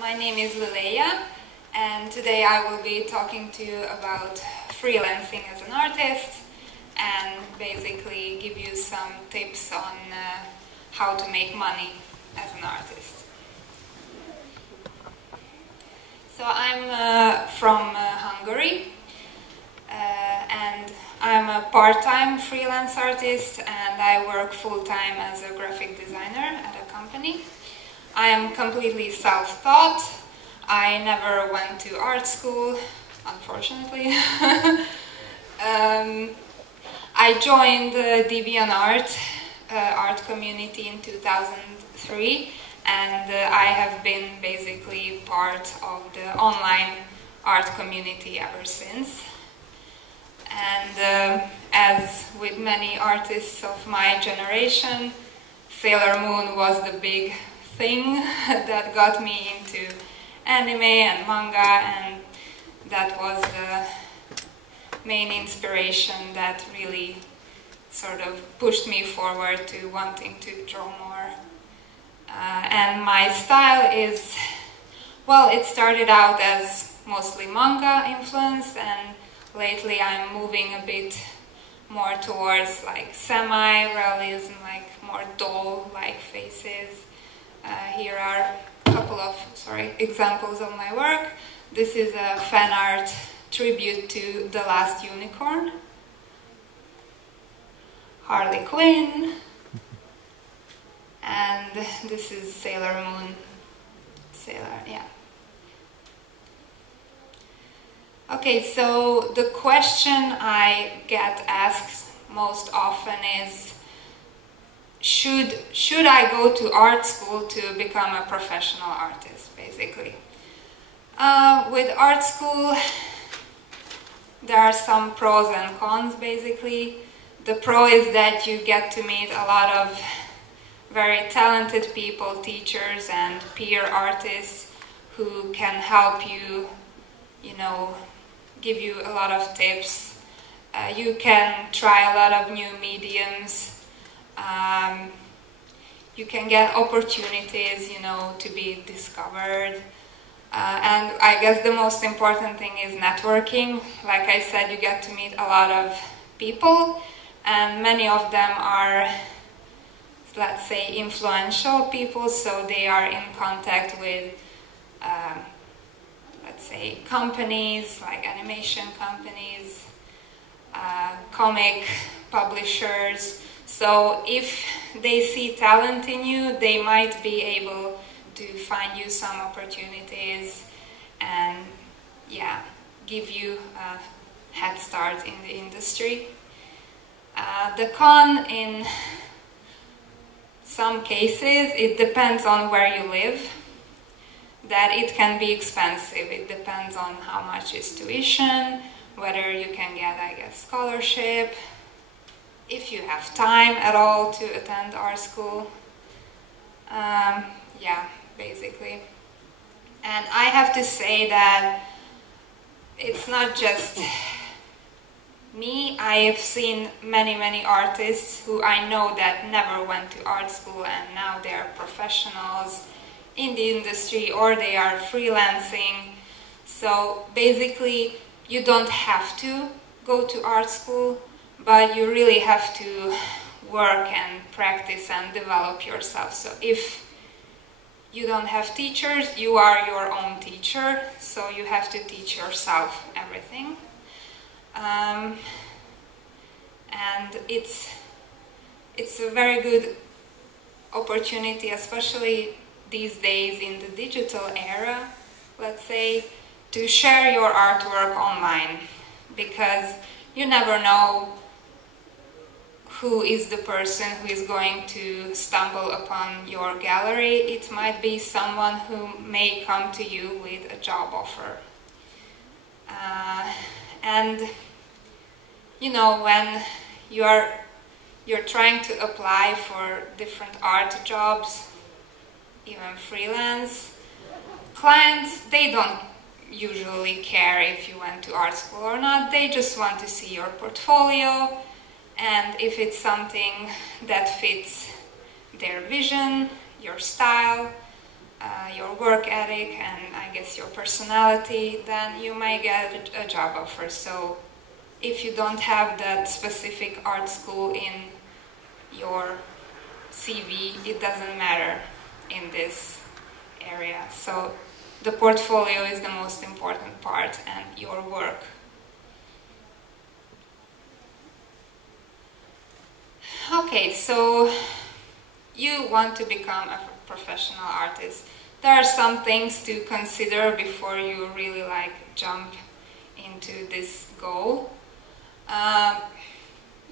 My name is Lüleiya, and today I will be talking to you about freelancing as an artist and basically give you some tips on how to make money as an artist. So I'm from Hungary, and I'm a part-time freelance artist, and I work full-time as a graphic designer at a company. I am completely self-taught. I never went to art school, unfortunately. I joined the DeviantArt art community in 2003, and I have been basically part of the online art community ever since. And as with many artists of my generation, Sailor Moon was the big thing that got me into anime and manga, and that was the main inspiration that really sort of pushed me forward to wanting to draw more. And my style is, well, it started out as mostly manga influence, and lately I'm moving a bit more towards like semi-realism, like more doll-like faces. Here are a couple of examples of my work. This is a fan art tribute to The Last Unicorn, Harley Quinn, and this is Sailor Moon. Yeah. Okay, so the question I get asked most often is, should I go to art school to become a professional artist, basically? With art school, there are some pros and cons, basically. The pro is that you get to meet a lot of very talented people, teachers and peer artists who can help you, give you a lot of tips. You can try a lot of new mediums. You can get opportunities, to be discovered. And I guess the most important thing is networking. Like I said, you get to meet a lot of people, and many of them are, let's say, influential people, so they are in contact with, let's say, companies, like animation companies, comic publishers. So if they see talent in you, they might be able to find you some opportunities and, give you a head start in the industry. The con, in some cases, it depends on where you live, that it can be expensive. It depends on how much is tuition, whether you can get, scholarship, if you have time at all to attend art school. Basically. And I have to say that it's not just me. I have seen many artists who I know that never went to art school, and now they are professionals in the industry, or they are freelancing. So basically, you don't have to go to art school, but you really have to work and practice and develop yourself. So if you don't have teachers, you are your own teacher, so you have to teach yourself everything. And it's a very good opportunity, especially these days in the digital era, let's say, to share your artwork online, because you never know who is the person who is going to stumble upon your gallery. It might be someone who may come to you with a job offer. And when you're trying to apply for different art jobs, even freelance, clients, they don't usually care if you went to art school or not. They just want to see your portfolio, and if it's something that fits their vision, your style, your work ethic and I guess your personality, then you might get a job offer. So if you don't have that specific art school in your CV, it doesn't matter in this area. So the portfolio is the most important part, and your work. Okay, so you want to become a professional artist. There are some things to consider before you really jump into this goal.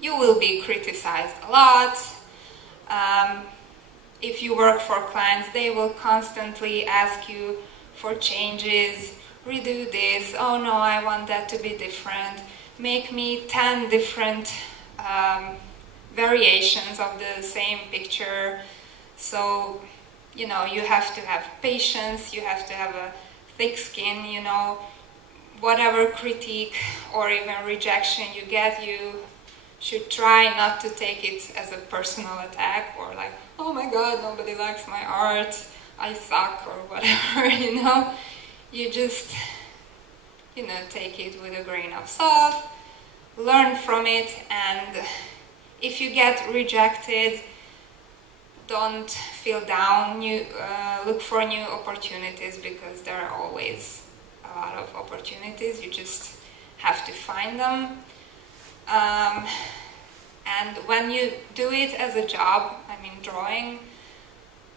You will be criticized a lot. If you work for clients, they will constantly ask you for changes, redo this, oh no, I want that to be different, make me 10 different variations of the same picture. So, you know, you have to have patience, you have to have a thick skin, you know, whatever critique or even rejection you get, you should try not to take it as a personal attack or like, oh my god, nobody likes my art, I suck or whatever, you know. You just, you know, take it with a grain of salt, learn from it, and if you get rejected, don't feel down. Look for new opportunities, because there are always a lot of opportunities. You just have to find them. And when you do it as a job, I mean drawing,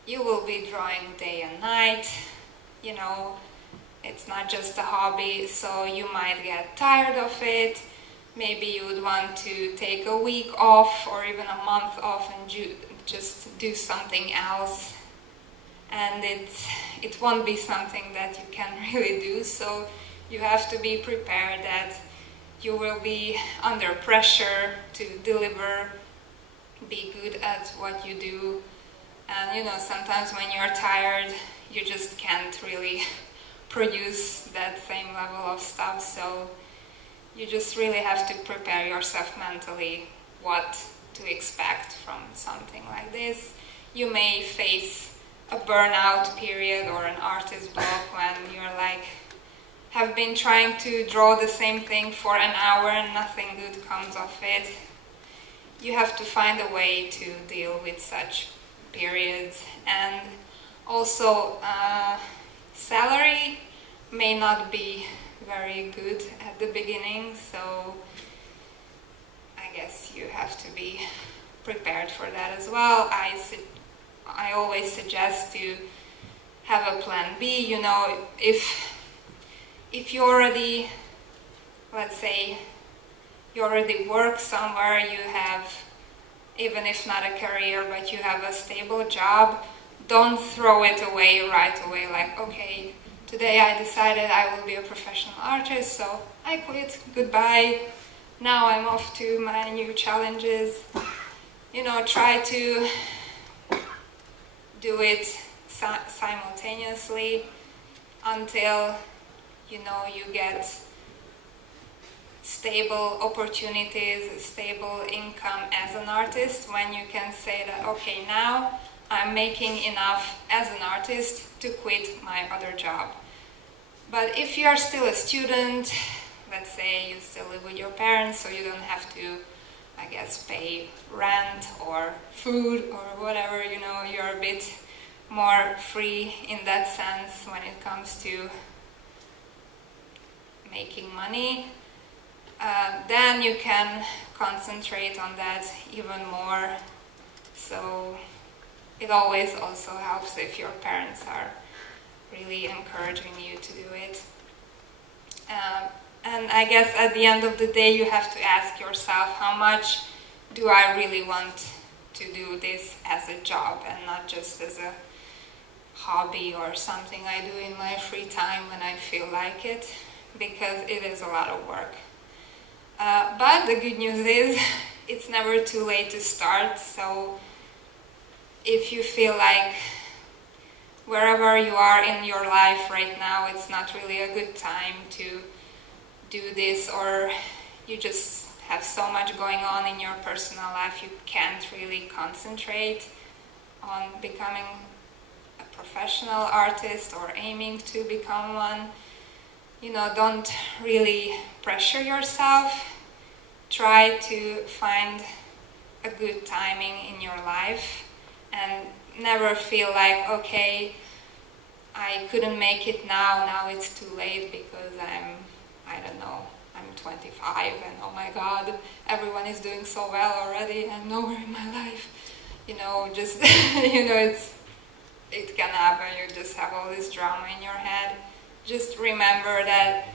you will be drawing day and night, you know, it's not just a hobby, so you might get tired of it. Maybe you would want to take a week off or even a month off and just do something else. And it won't be something that you can really do, so you have to be prepared that you will be under pressure to deliver, be good at what you do. And you know, sometimes when you're tired, you just can't really produce that same level of stuff, so you just really have to prepare yourself mentally what to expect from something like this. You may face a burnout period or an artist block when you're like, have been trying to draw the same thing for an hour and nothing good comes of it. You have to find a way to deal with such periods. And also, salary may not be very good at the beginning, so I guess you have to be prepared for that as well. I always suggest to have a plan B. You know, if you already, let's say, you already work somewhere, you have, even if not a career, but you have a stable job, don't throw it away right away, like, okay, today I decided I will be a professional artist, so I quit, goodbye, now I'm off to my new challenges. You know, try to do it simultaneously until, you know, you get stable opportunities, stable income as an artist, when you can say that, okay, now I'm making enough as an artist to quit my other job. But if you are still a student, let's say you still live with your parents, so you don't have to, I guess, pay rent or food or whatever, you know, you're a bit more free in that sense when it comes to making money, then you can concentrate on that even more. So it always also helps if your parents are really encouraging you to do it. And I guess at the end of the day you have to ask yourself, how much do I really want to do this as a job and not just as a hobby or something I do in my free time when I feel like it, because it is a lot of work. But the good news is it's never too late to start, so if you feel like wherever you are in your life right now, it's not really a good time to do this, or you just have so much going on in your personal life, you can't really concentrate on becoming a professional artist or aiming to become one, you know, don't really pressure yourself. Try to find a good timing in your life and never feel like, okay, I couldn't make it now it's too late because I don't know, I'm 25 and oh my god, everyone is doing so well already and nowhere in my life. You know, just, you know, it can happen, you just have all this drama in your head. Just remember that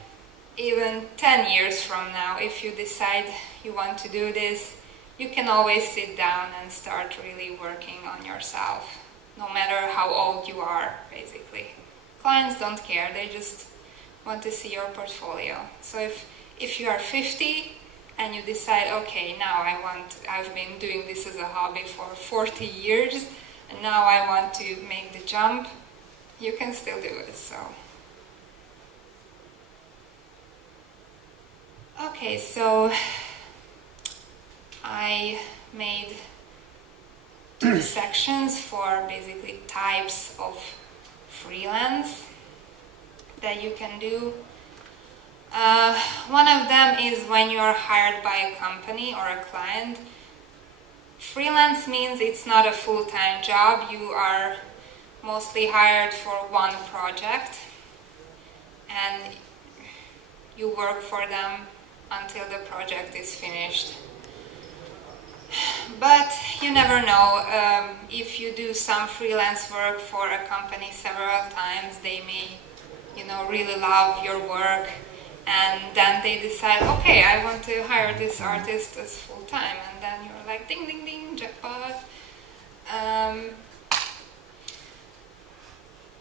even 10 years from now, if you decide you want to do this, you can always sit down and start really working on yourself, no matter how old you are, basically. Clients don't care, they just want to see your portfolio. So if you are 50 and you decide, okay, now I've been doing this as a hobby for 40 years, and now I want to make the jump, you can still do it, so. Okay, so I made 2 sections for basically types of freelance that you can do. One of them is when you're hired by a company or a client. Freelance means it's not a full-time job. You are mostly hired for one project and you work for them until the project is finished. But you never know, if you do some freelance work for a company several times, they may, you know, really love your work, and then they decide, okay, I want to hire this artist as full-time, and then you're like, ding, ding, ding, jackpot.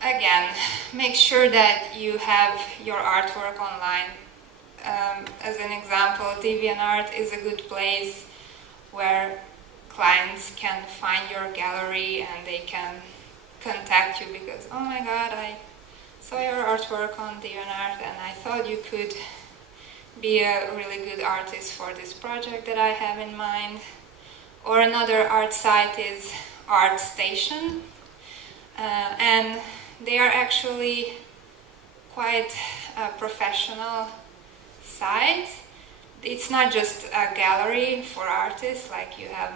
Again, make sure that you have your artwork online. As an example, DeviantArt is a good place where clients can find your gallery and they can contact you because, oh my god, I saw your artwork on DeviantArt and I thought you could be a really good artist for this project that I have in mind. Or another art site is ArtStation, and they are actually quite a professional site. It's not just a gallery for artists, like you have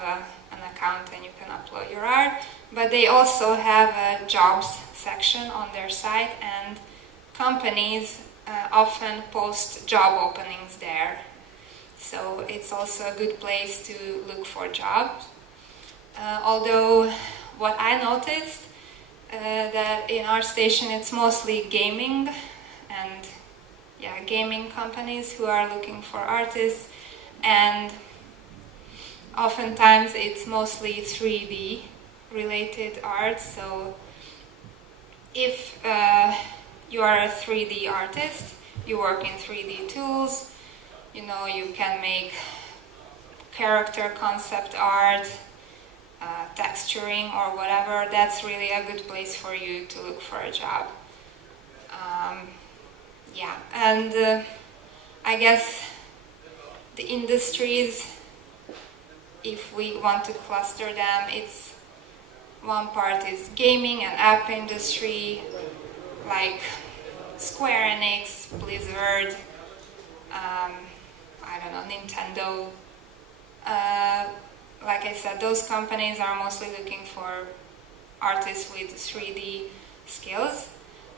an account and you can upload your art, but they also have a jobs section on their site, and companies often post job openings there. So it's also a good place to look for jobs. Although what I noticed that in ArtStation it's mostly gaming and gaming companies who are looking for artists, and oftentimes it's mostly 3D related art. So if you are a 3D artist, you work in 3D tools, you know, you can make character concept art, texturing or whatever, that's really a good place for you to look for a job. And I guess the industries, if we want to cluster them, it's one part is gaming and app industry, like Square Enix, Blizzard, I don't know, Nintendo. Like I said, those companies are mostly looking for artists with 3D skills.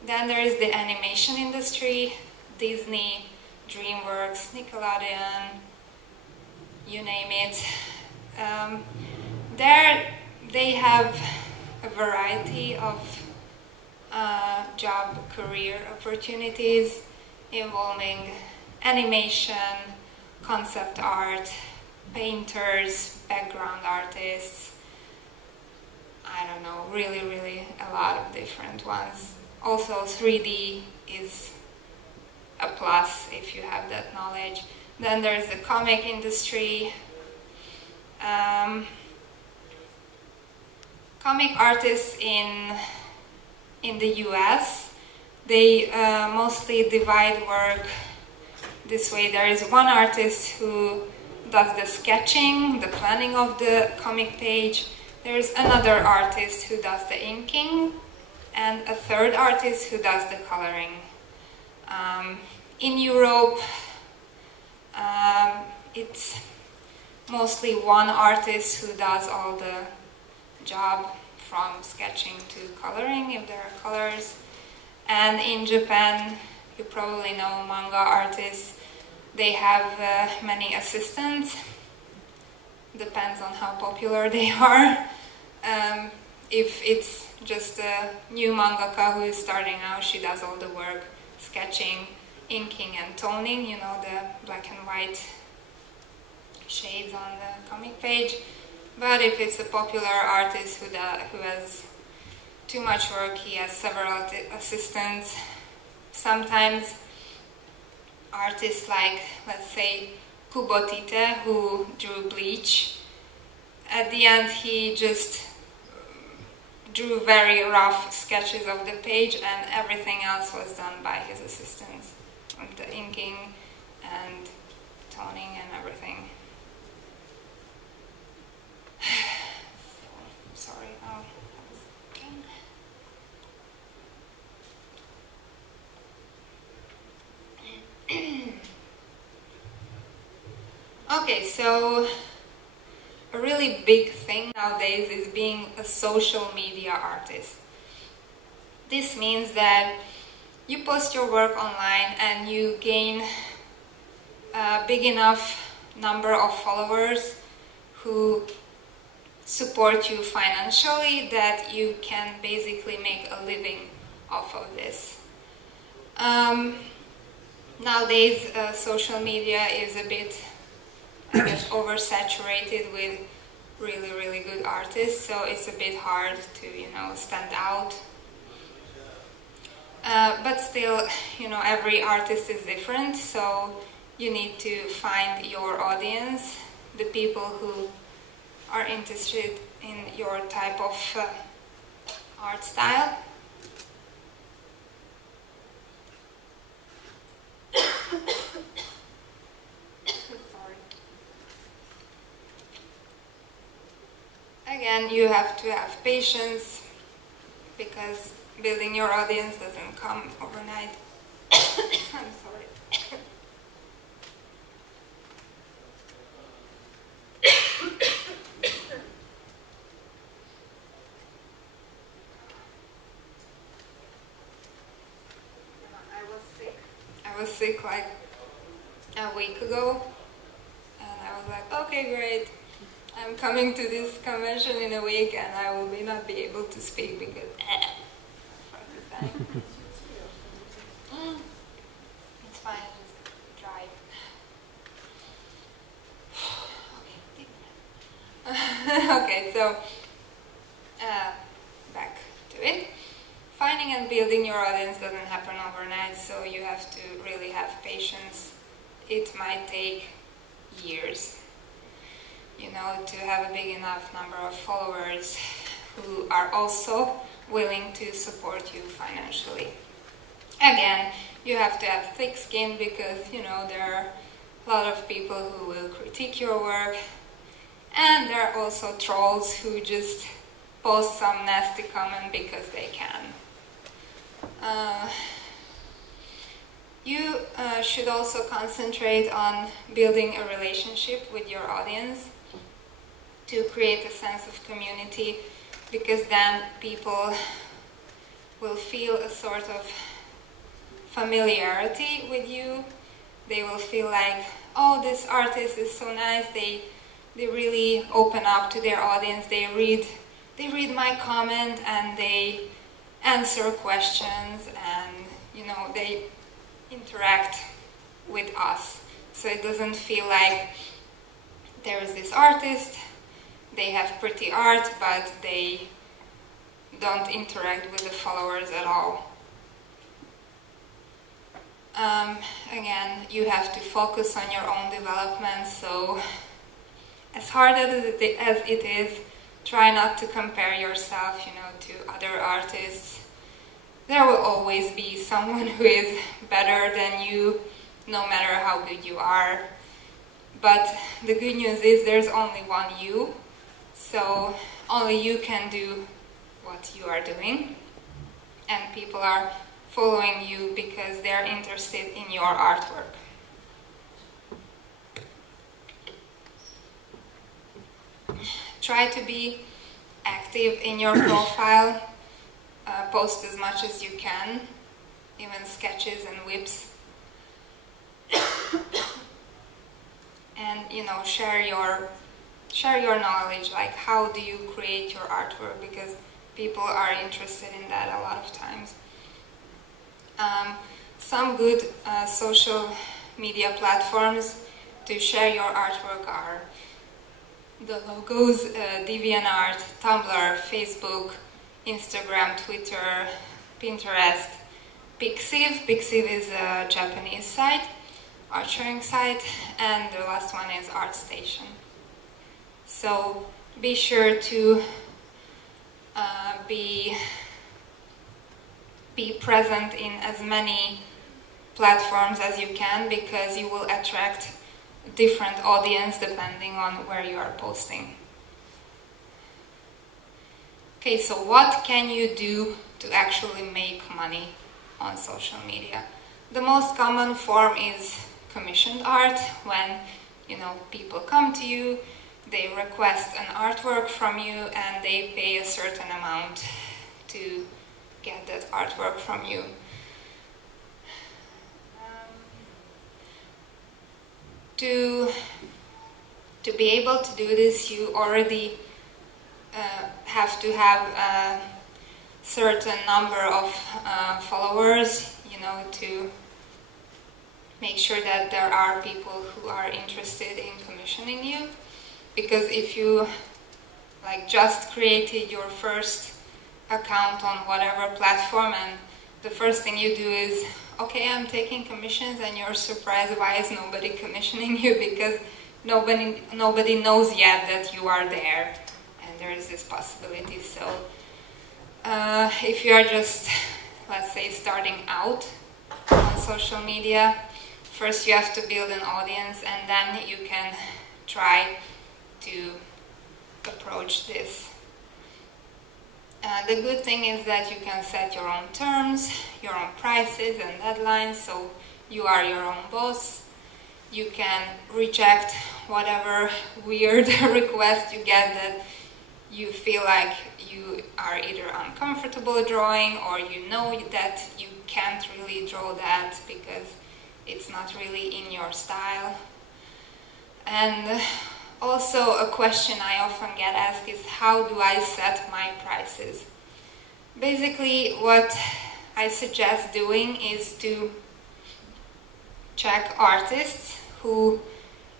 Then there is the animation industry, Disney, DreamWorks, Nickelodeon, you name it. There they have a variety of job career opportunities involving animation, concept art, painters, background artists, I don't know, really a lot of different ones. Also 3D is a plus if you have that knowledge. Then there's the comic industry. Comic artists in the US, they mostly divide work this way. There is one artist who does the sketching, the planning of the comic page. There is another artist who does the inking, and a third artist who does the coloring. In Europe, it's mostly one artist who does all the job from sketching to coloring, if there are colors. And in Japan, you probably know manga artists, they have many assistants. Depends on how popular they are. If it's just a new mangaka who is starting out, she does all the work, sketching, inking and toning, you know, the black and white shades on the comic page. But if it's a popular artist who has too much work, he has several assistants. Sometimes artists like, let's say, Kubotite, who drew Bleach, at the end he just drew very rough sketches of the page and everything else was done by his assistants, with the inking and toning and everything. Sorry, oh, that was okay. Okay, so a really big thing nowadays is being a social media artist. This means that you post your work online and you gain a big enough number of followers who support you financially that you can basically make a living off of this. Nowadays, social media is a bit, I guess, oversaturated with really, really good artists, so it's a bit hard to, you know, stand out. But still, you know, every artist is different, so you need to find your audience, the people who are interested in your type of art style. Again, you have to have patience because building your audience doesn't come overnight. I'm sorry. I was sick like a week ago, and I was like, okay, great. I'm coming to this convention in a week and I will not be able to speak because it's fine, just dry. Okay, so back to it. Finding and building your audience doesn't happen overnight, so you have to really have patience. It might take years, you know, to have a big enough number of followers who are also willing to support you financially. Again, you have to have thick skin because, you know, there are a lot of people who will critique your work, and there are also trolls who just post some nasty comment because they can. You should also concentrate on building a relationship with your audience to create a sense of community, because then people will feel a sort of familiarity with you. They will feel like, oh, this artist is so nice, they really open up to their audience, they read my comment and they answer questions and, you know, they interact with us. So it doesn't feel like there is this artist, they have pretty art, but they don't interact with the followers at all. Again, you have to focus on your own development, so as hard as it is, try not to compare yourself, you know, to other artists. There will always be someone who is better than you, no matter how good you are. But the good news is there's only one you, so only you can do what you are doing. and people are following you because they're interested in your artwork. Try to be active in your profile, post as much as you can, even sketches and whips. And share your knowledge, like how do you create your artwork, because people are interested in that a lot of times. Some good social media platforms to share your artwork are the logos, DeviantArt, Tumblr, Facebook, Instagram, Twitter, Pinterest, Pixiv. Pixiv is a Japanese site, art sharing site, and the last one is ArtStation. So be sure to be present in as many platforms as you can, because you will attract different audience depending on where you are posting. Okay, so what can you do to actually make money on social media? The most common form is commissioned art, when people come to you, they request an artwork from you, and they pay a certain amount to get that artwork from you. To be able to do this, you already have to have a certain number of followers, to make sure that there are people who are interested in commissioning you. Because if you just created your first account on whatever platform, and the first thing you do is, okay, I'm taking commissions, and you're surprised why is nobody commissioning you, because nobody knows yet that you are there, and there is this possibility. So if you are just, let's say, starting out on social media, first you have to build an audience, and then you can try to approach this. The good thing is that you can set your own terms, your own prices and deadlines, so you are your own boss. You can reject whatever weird request you get that you feel like you are either uncomfortable drawing, or that you can't really draw that because it's not really in your style. And also, a question I often get asked is, how do I set my prices? Basically, what I suggest doing is to check artists who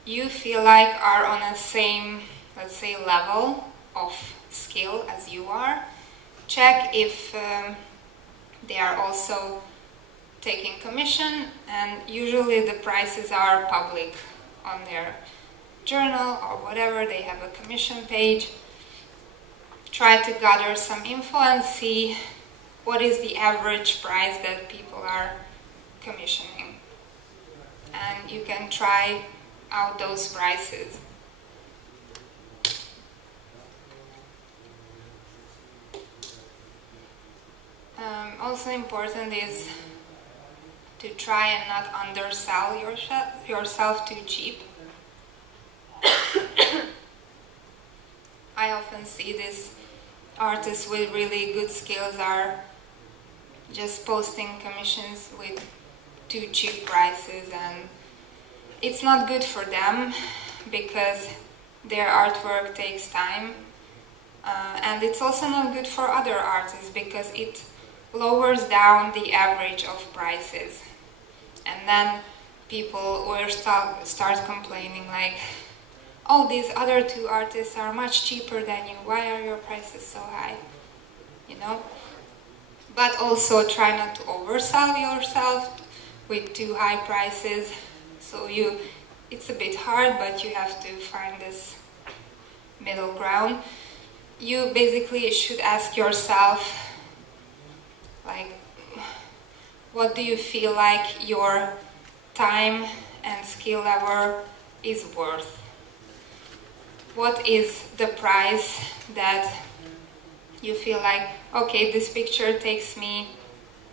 you feel like are on the same, let's say, level of skill as you are. Check if they are also taking commission, and usually the prices are public on their journal or whatever. They have a commission page. Try to gather some info and see what is the average price that people are commissioning, and you can try out those prices. Also important is to try and not undersell yourself too cheap. I often see this artists with really good skills are just posting commissions with too cheap prices, and it's not good for them because their artwork takes time, and it's also not good for other artists because it lowers down the average of prices, and then people will start complaining like, oh, these other two artists are much cheaper than you, why are your prices so high, But also try not to oversell yourself with too high prices. So it's a bit hard, but you have to find this middle ground. You basically should ask yourself, like, what do you feel like your time and skill level is worth? What is the price that you feel like, okay, this picture takes me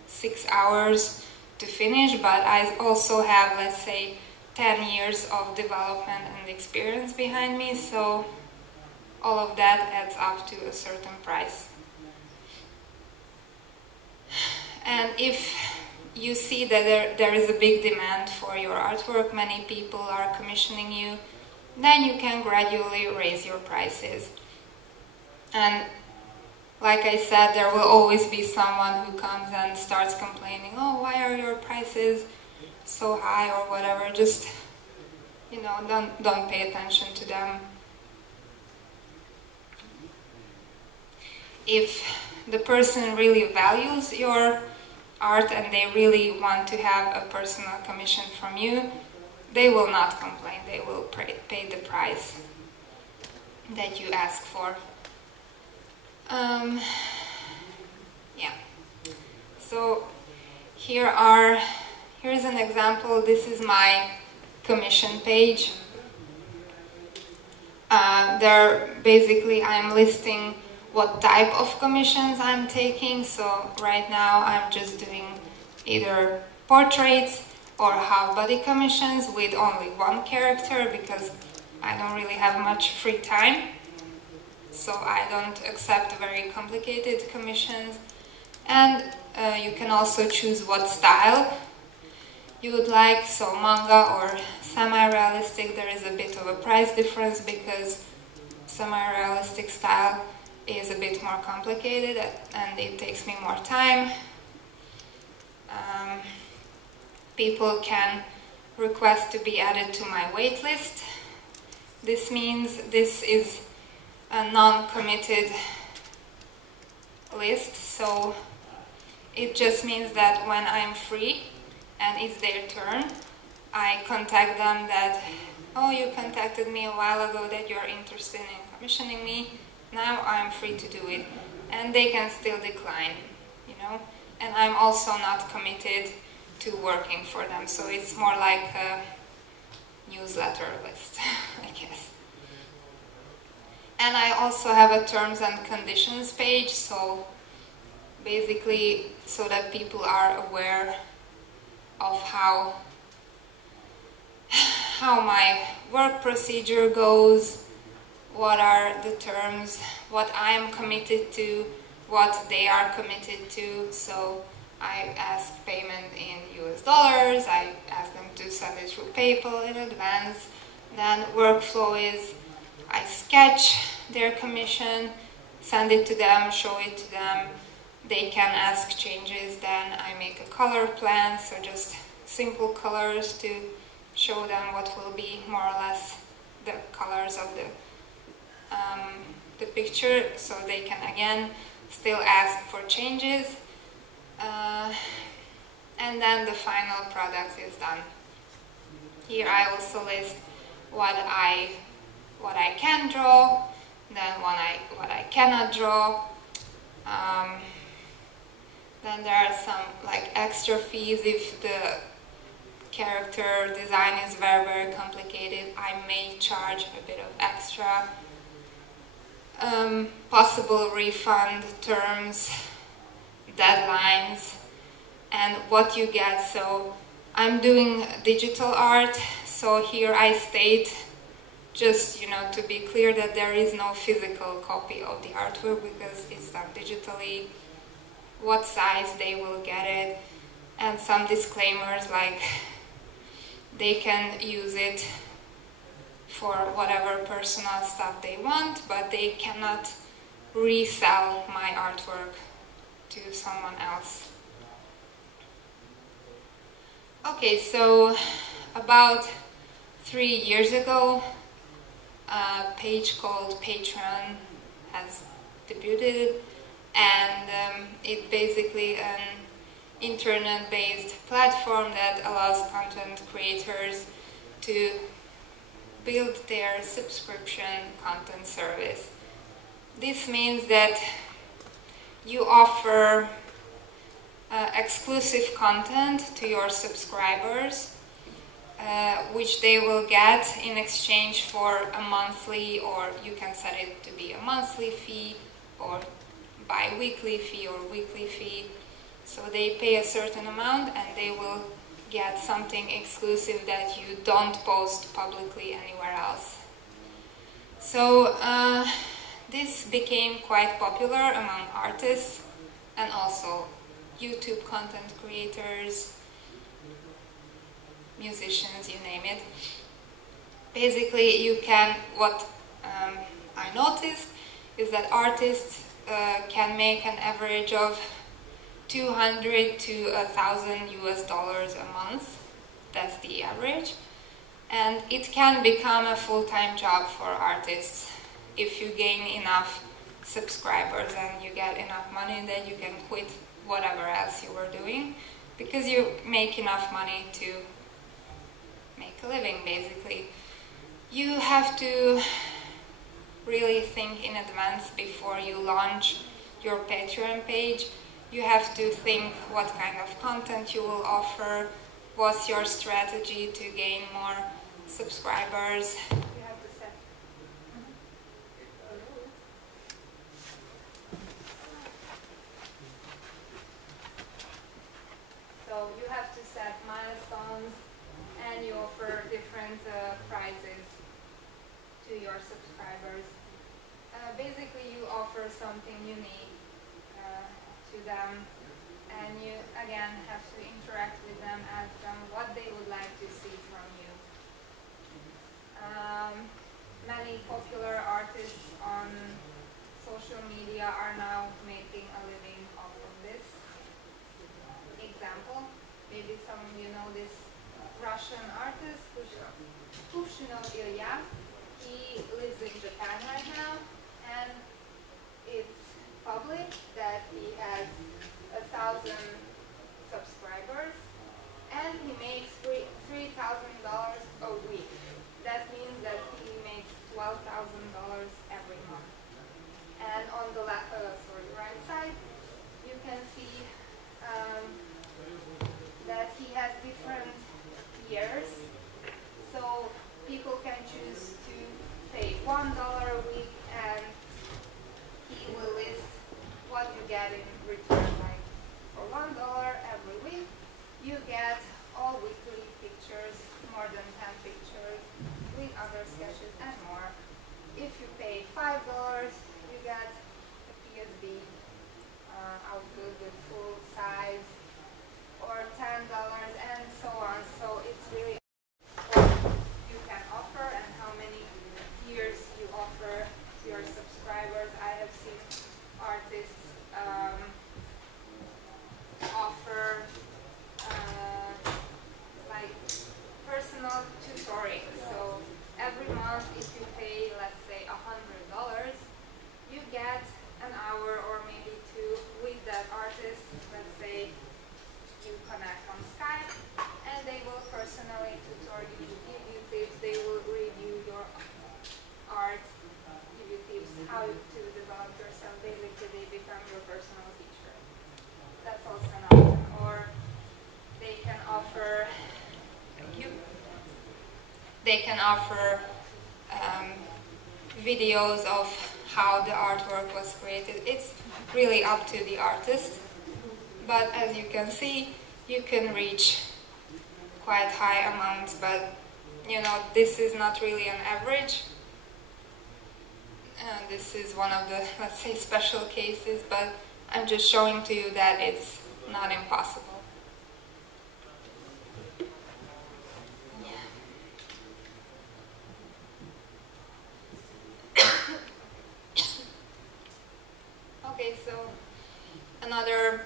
6 hours to finish, but I also have, let's say, 10 years of development and experience behind me, so all of that adds up to a certain price. And if you see that there is a big demand for your artwork, many people are commissioning you, then you can gradually raise your prices. And like I said, there will always be someone who comes and starts complaining, oh, why are your prices so high or whatever. Just, you know, don't pay attention to them. If the person really values your art and they really want to have a personal commission from you, they will not complain. They will pay the price that you ask for. Yeah. So here's an example. This is my commission page. There basically I'm listing what type of commissions I'm taking. So right now I'm just doing either portraits or half body commissions with only one character because I don't really have much free time. So I don't accept very complicated commissions. And you can also choose what style you would like. So manga or semi-realistic, there is a bit of a price difference because semi-realistic style is a bit more complicated and it takes me more time. People can request to be added to my waitlist. This means this is a non-committed list, so it just means that when I'm free and it's their turn, I contact them that, oh, you contacted me a while ago that you're interested in commissioning me, now I'm free to do it. And they can still decline, you know. And I'm also not committed to working for them, so it's more like a newsletter list, I guess. And I also have a terms and conditions page, so basically so that people are aware of how my work procedure goes, what are the terms, what I am committed to, what they are committed to. So I ask payment in US dollars, I ask them to send it through PayPal in advance. Then workflow is I sketch their commission, send it to them, show it to them. They can ask changes, then I make a color plan, so just simple colors to show them what will be more or less the colors of the picture, so they can again still ask for changes. And then the final product is done. Here I also list what I can draw, then what I cannot draw. Then there are some like extra fees. If the character design is very, very complicated, I may charge a bit of extra. Possible refund terms, deadlines, and what you get. So I'm doing digital art, so here I state, just, you know, to be clear, that there is no physical copy of the artwork because it's done digitally, what size they will get it, and some disclaimers like they can use it for whatever personal stuff they want, but they cannot resell my artwork to someone else. Okay, so about 3 years ago, a page called Patreon has debuted, and it's basically an internet-based platform that allows content creators to build their subscription content service. This means that you offer exclusive content to your subscribers, which they will get in exchange for a monthly, or you can set it to be a monthly fee or bi-weekly fee or weekly fee. So they pay a certain amount and they will get something exclusive that you don't post publicly anywhere else. So this became quite popular among artists and also YouTube content creators, musicians, you name it. Basically, you can, what I noticed is that artists can make an average of 200 to 1,000 US dollars a month. That's the average. And it can become a full-time job for artists if you gain enough subscribers and you get enough money that you can quit whatever else you were doing, because you make enough money to make a living, basically. You have to really think in advance before you launch your Patreon page. You have to think what kind of content you will offer, what's your strategy to gain more subscribers. You have to set. So you have to set milestones and you offer different prizes to your subscribers. Basically, you offer something unique to them, and you again have to interact with them, ask them what they would like to see from you. Many popular artists on social media are now making a living off of this. Example, maybe some of you know this Russian artist, Lüleiya. He lives in Japan right now, and it's public that he has 1,000 subscribers, and he makes $3,000 a week. That means that he makes $12,000 every month. And on the right side, you can see that he has different tiers. So people can choose to pay $1 a week, and he will list what you get in return. Like for $1 every week, you get all weekly pictures, more than 10 pictures, with other sketches and more. If you pay $5, you get a PSD output with full size, or $10 and so on. So it's really what you can offer and how many tiers you offer to your subscribers. I have seen artists offer like personal tutoring. So every month, if you pay, let's say, $100, you get an hour or maybe two with that artist. Let's say you connect on Skype, and they will personally tutor you, give you tips. They will review your art, give you tips how to develop yourself. Basically, they become your personal teacher. That's also an option. Or they can offer videos of how the artwork was created. It's really up to the artist. But as you can see, you can reach quite high amounts, but you know, this is not really an average. This is one of the, let's say, special cases, but I'm just showing to you that it's not impossible. Okay, so another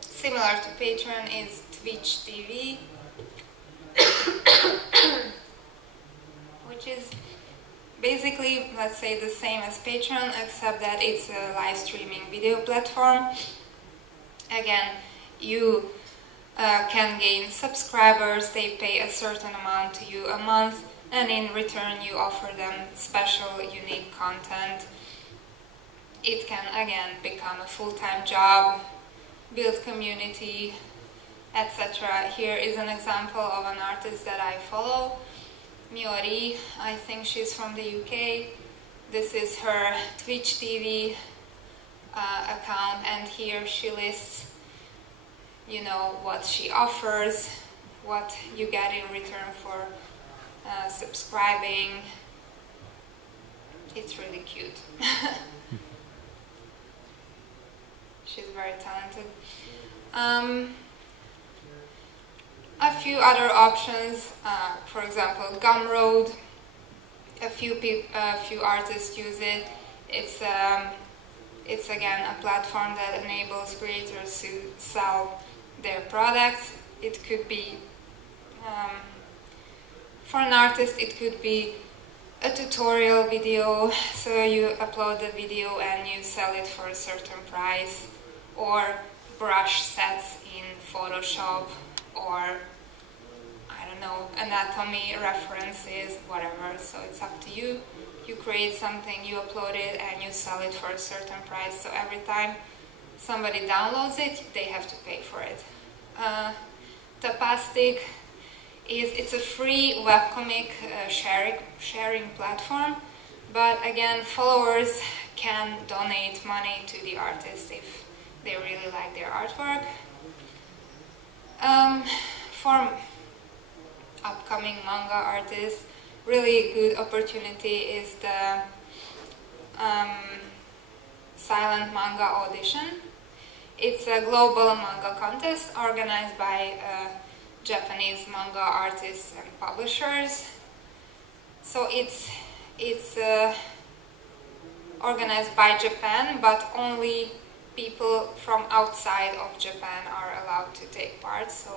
similar to Patreon is Twitch TV, which is basically, let's say, the same as Patreon, except that it's a live streaming video platform. Again, you can gain subscribers. They pay a certain amount to you a month, and in return you offer them special, unique content. It can again become a full-time job, build community, etc. Here is an example of an artist that I follow, Miori. I think she's from the UK. This is her Twitch TV account, and here she lists, you know, what she offers, what you get in return for subscribing. It's really cute. She's very talented. A few other options, for example, Gumroad. A few artists use it. It's again a platform that enables creators to sell their products. It could be, for an artist, it could be a tutorial video, so you upload the video and you sell it for a certain price, or brush sets in Photoshop, or I don't know, anatomy references, whatever, so it's up to you. You create something, you upload it, and you sell it for a certain price, so every time somebody downloads it, they have to pay for it. Tapastic it's a free webcomic sharing platform, but again, followers can donate money to the artist if they really like their artwork. For upcoming manga artists, really good opportunity is the silent manga audition. It's a global manga contest organized by Japanese manga artists and publishers. So it's organized by Japan, but only people from outside of Japan are allowed to take part. So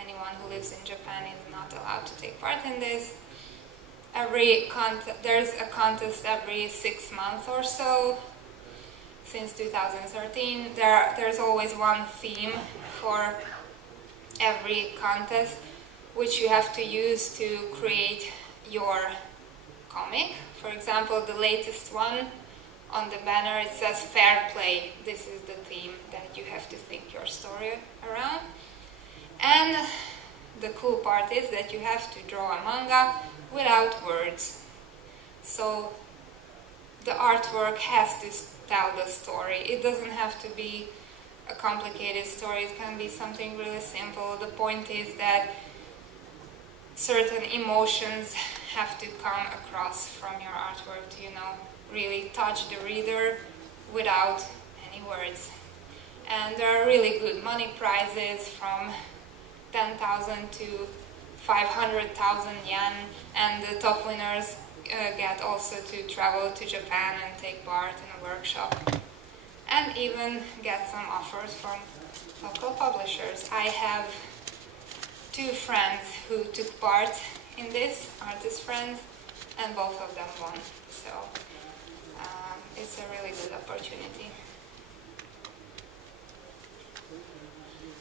anyone who lives in Japan is not allowed to take part in this. There's a contest every 6 months or so. Since 2013, there's always one theme for every contest, which you have to use to create your comic. For example, the latest one on the banner, it says fair play. This is the theme that you have to think your story around. And the cool part is that you have to draw a manga without words. So the artwork has to tell the story. It doesn't have to be a complicated story, it can be something really simple. The point is that certain emotions have to come across from your artwork to, you know, really touch the reader without any words. And there are really good money prizes from 10,000 to 500,000 yen, and the top winners get also to travel to Japan and take part in a workshop, and even get some offers from local publishers. I have 2 friends who took part in this, artist friends, and both of them won. So it's a really good opportunity.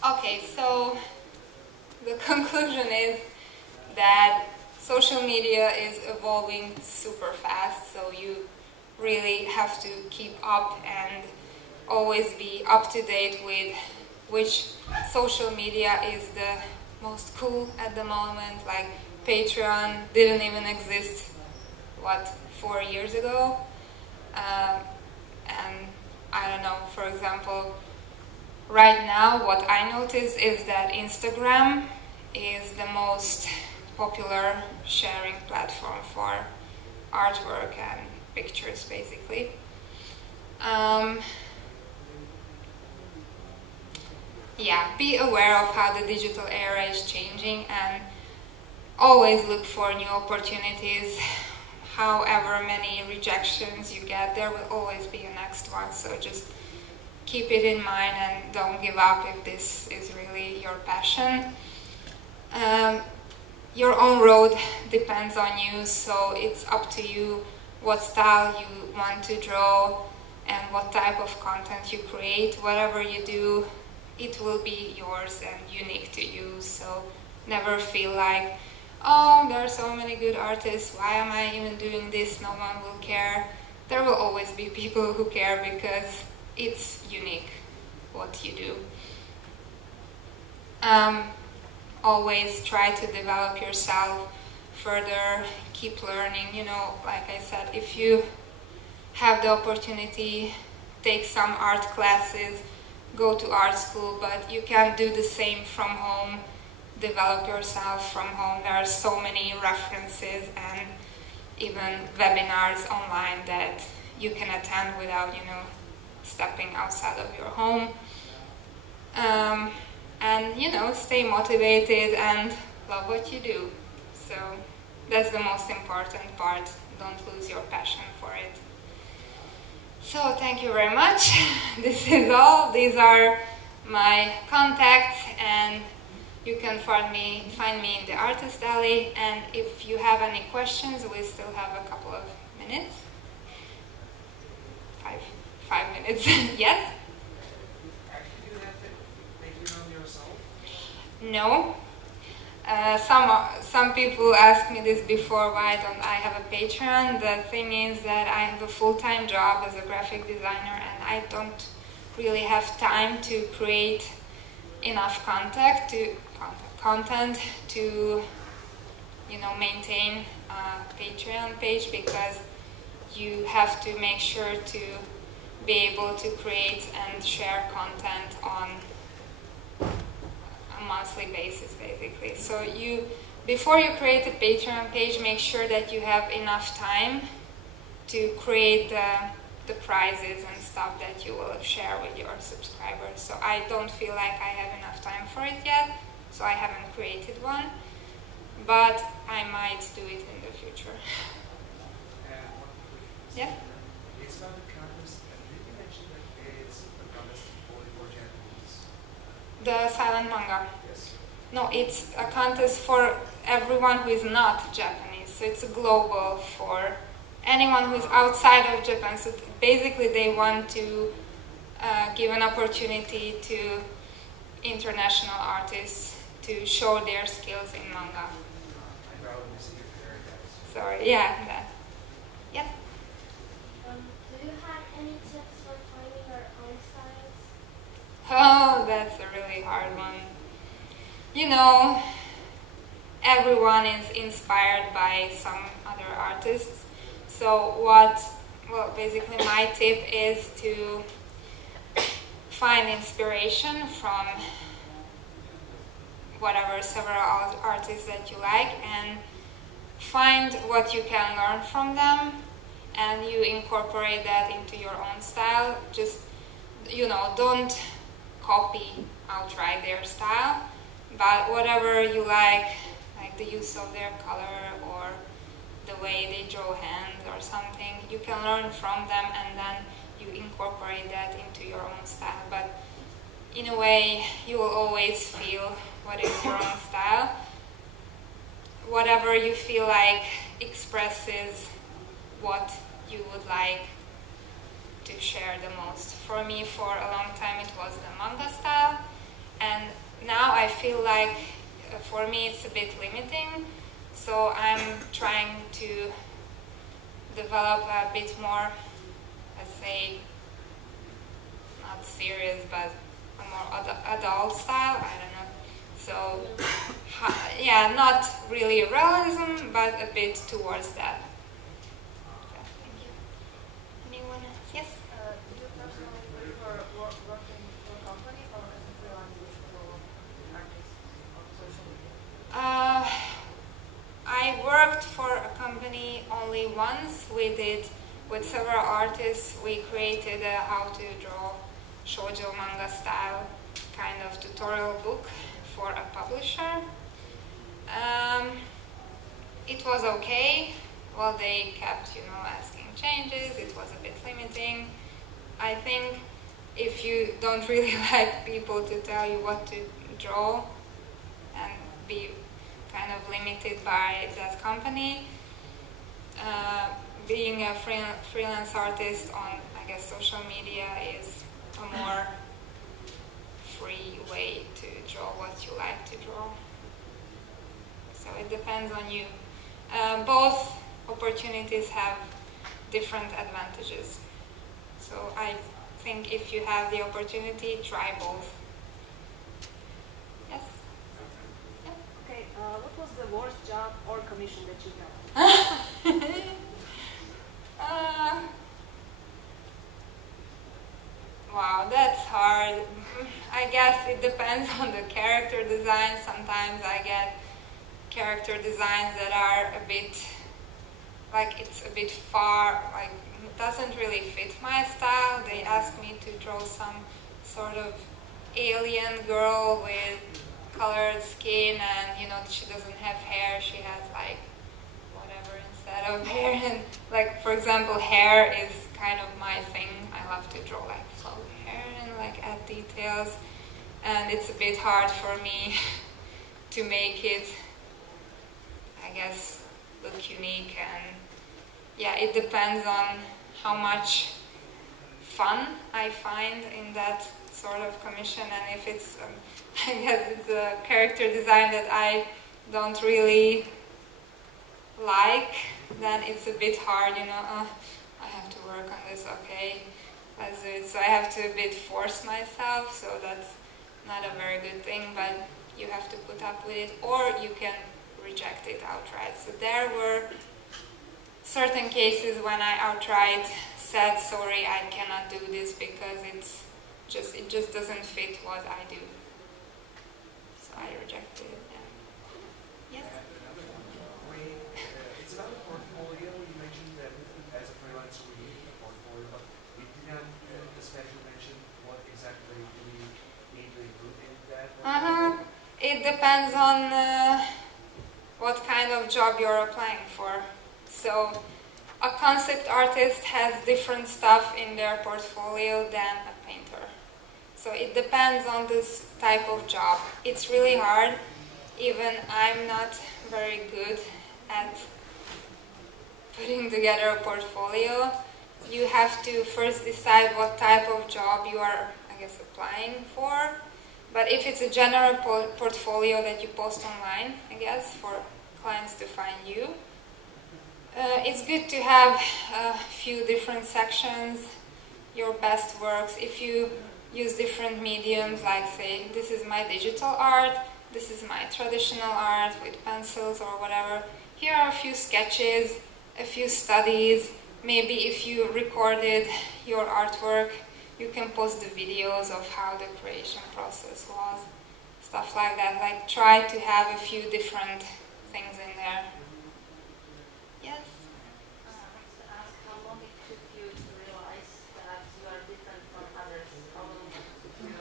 Okay, so the conclusion is that social media is evolving super fast, so you really have to keep up and always be up to date with which social media is the most cool at the moment. Like Patreon didn't even exist, what, 4 years ago? And I don't know, for example, right now what I notice is that Instagram is the most popular sharing platform for artwork and pictures, basically. Yeah, be aware of how the digital era is changing and always look for new opportunities. However many rejections you get, there will always be a next one, so just keep it in mind and don't give up if this is really your passion. Your own road depends on you, so it's up to you what style you want to draw and what type of content you create. Whatever you do, it will be yours and unique to you, so never feel like, oh, there are so many good artists, why am I even doing this, no one will care. There will always be people who care because it's unique what you do. Always try to develop yourself further, keep learning, you know, like I said, if you have the opportunity, take some art classes, go to art school, but you can do the same from home, develop yourself from home. There are so many references and even webinars online that you can attend without, stepping outside of your home. And, stay motivated and love what you do. So that's the most important part. Don't lose your passion for it. So thank you very much. This is all. These are my contacts, and you can find me in the Artist Alley. And if you have any questions, we still have a couple of minutes. Five minutes. Yes? Actually, do you have to make your own yourself? No. Some people ask me this before, why don't I have a Patreon? The thing is that I have a full-time job as a graphic designer, and I don't really have time to create enough content to maintain a Patreon page, because you have to make sure to be able to create and share content on a monthly basis, basically. So before you create a Patreon page, make sure that you have enough time to create the prizes and stuff that you will share with your subscribers. So I don't feel like I have enough time for it yet, so I haven't created one, but I might do it in the future. Yeah? It's about the contest, and did you mention that it's a contest only for Japanese? The silent manga. Yes. No, it's a contest for everyone who is not Japanese. So it's global for anyone who is outside of Japan. So basically they want to give an opportunity to international artists to show their skills in manga. I'm probably missing your paradise. Sorry, yeah. Yes? Do you have any tips for finding your own styles? Oh, that's a really hard one. Everyone is inspired by some other artists. So basically my tip is to find inspiration from several artists that you like, and find what you can learn from them, and you incorporate that into your own style. Just, don't copy outright their style, but whatever you like the use of their color or the way they draw hands or something, you can learn from them, and then you incorporate that into your own style. But in a way, you will always feel what is your own style. Whatever you feel like expresses what you would like to share the most. For me, for a long time, it was the manga style, and now I feel like for me it's a bit limiting, so I'm trying to develop a bit more, let's say, not serious, but a more adult style, I don't know. So, yeah, not really realism, but a bit towards that. So, thank you. Anyone else? Yes? Do you personally prefer working for a company or as a freelance artist on social media? I worked for a company only once. We did, with several artists, we created a how to draw shoujo manga style kind of tutorial book for a publisher. It was okay. Well, they kept, asking changes. It was a bit limiting. I think if you don't really like people to tell you what to draw and be kind of limited by that company, being a freelance artist on, I guess, social media is a more free way to draw what you like to draw. So it depends on you. Both opportunities have different advantages. So I think if you have the opportunity, try both. Yes? Yeah. Okay, what was the worst job or commission that you got? Wow, that's hard. I guess it depends on the character design. Sometimes I get character designs that are a bit, like it's a bit far, like it doesn't really fit my style. They ask me to draw some sort of alien girl with colored skin, and you know, she doesn't have hair, she has like whatever instead of hair. And like, for example, hair is kind of my thing. I love to draw like flowy hair and like add details, and it's a bit hard for me to make it, I guess, look unique. And yeah, it depends on how much fun I find in that sort of commission, and if it's I guess it's a character design that I don't really like, then it's a bit hard, you know. I have to work on this, okay, let's do it. So I have to a bit force myself, so that's not a very good thing, but you have to put up with it, or you can reject it outright. So there were certain cases when I outright said, sorry, I cannot do this because it just doesn't fit what I do. So I rejected it. Yeah. Yes? It's about a portfolio. You mentioned that as a freelancer we need a portfolio, but we didn't especially mention what exactly do we need to include in that. It depends on what kind of job you're applying for. So a concept artist has different stuff in their portfolio than a painter. So it depends on this type of job. It's really hard. Even I'm not very good at putting together a portfolio. You have to first decide what type of job you are, I guess, applying for. But if it's a general portfolio that you post online, I guess, for clients to find you, it's good to have a few different sections, your best works. If you use different mediums, like say, this is my digital art, this is my traditional art with pencils or whatever. Here are a few sketches, a few studies. Maybe if you recorded your artwork, you can post the videos of how the creation process was, stuff like that. Like, try to have a few different things in there. Yes? I want to ask how long it took you to realize that you are different from others. How long it took you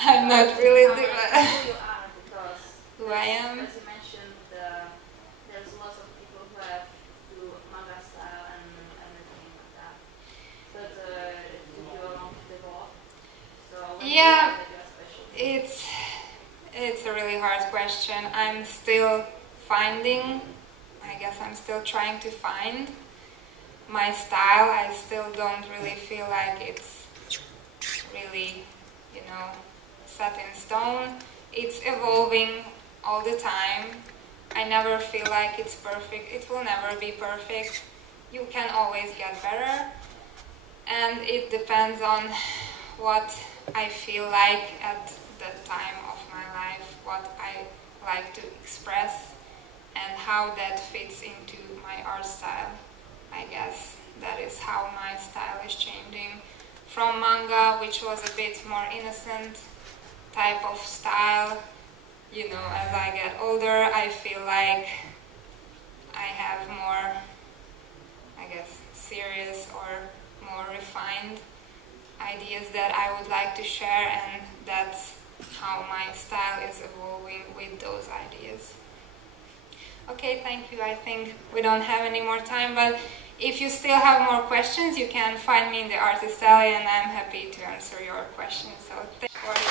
I'm not really doing who you are, because who I am. as you mentioned, there's lots of people who have do manga style and everything like that. But it took you a long to develop. So when you Yeah, know that you are special. it's a really hard question. I'm still finding, I guess I'm still trying to find my style. I still don't really feel like it's really, you know, set in stone. It's evolving all the time. I never feel like it's perfect. It will never be perfect. You can always get better. And it depends on what I feel like at that time of my life, what I like to express, and how that fits into my art style. I guess that is how my style is changing. From manga, which was a bit more innocent type of style, you know, as I get older, I feel like I have more, I guess, serious or more refined ideas that I would like to share, and that's how my style is evolving with those ideas. Okay, thank you. I think we don't have any more time, but if you still have more questions, you can find me in the Artist Alley, and I'm happy to answer your questions. So thank you.